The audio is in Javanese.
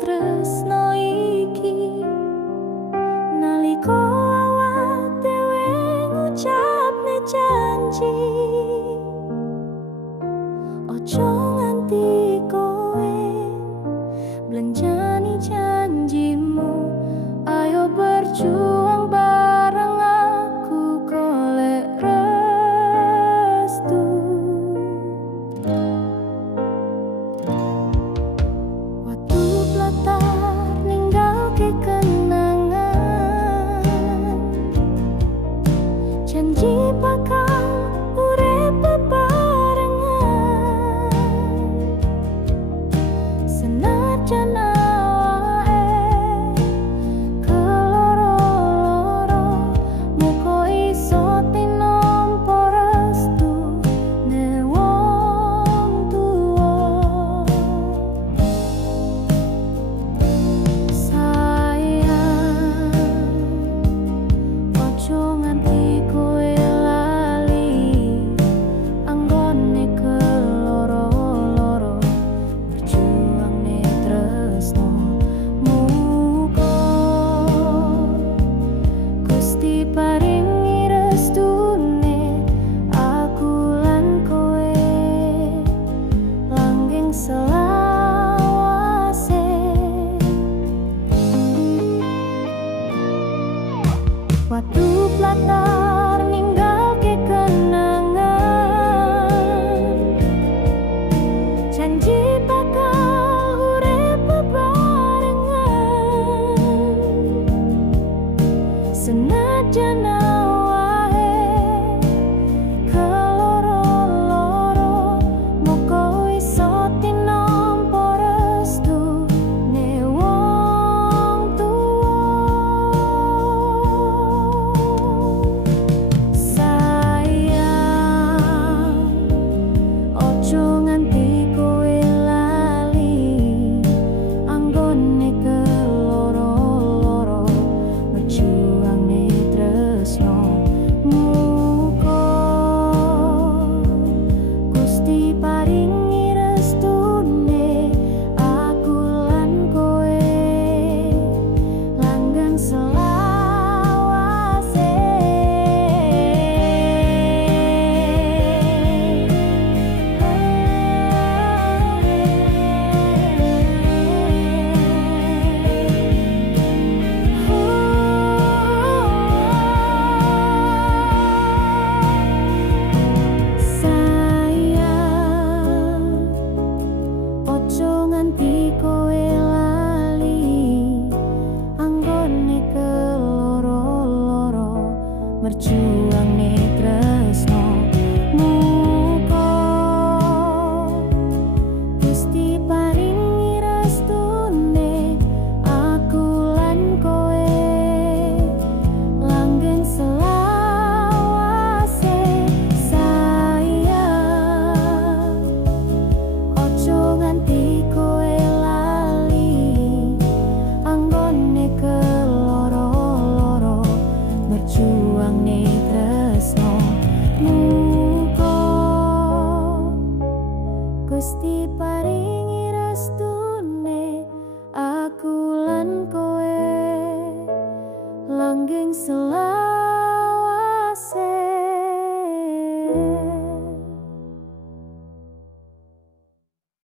tresno iki nalika awak dhewe ngucapne janji ojo nganti kowe blenjani janjimu ayo berjuang bareng aku golek restu waktu platar ninggal ke kenangan janji bakal urip bebarengan senajan paringi restune aku lan kowe langgeng selawase waktu platar ninggal ke kenangan janji bakal urip bebarengan senajan awae keloro-loro moko iso tinampa restu ne wong tuwa sayang ojo nganti kowe lali anggone keloro-loro berjuang Gusti paringi restune aku lan kowe langgeng selawase ojo nganti kowe lali anggone keloro-loro berjuang nih tresno muga Gusti paringi restune aku lan kowe langgeng selawase sayang ojo nganti kowe lali anggone keloro-loro berjuang nih tresno muga Gusti paringi restune aku lan kowe langgeng selawase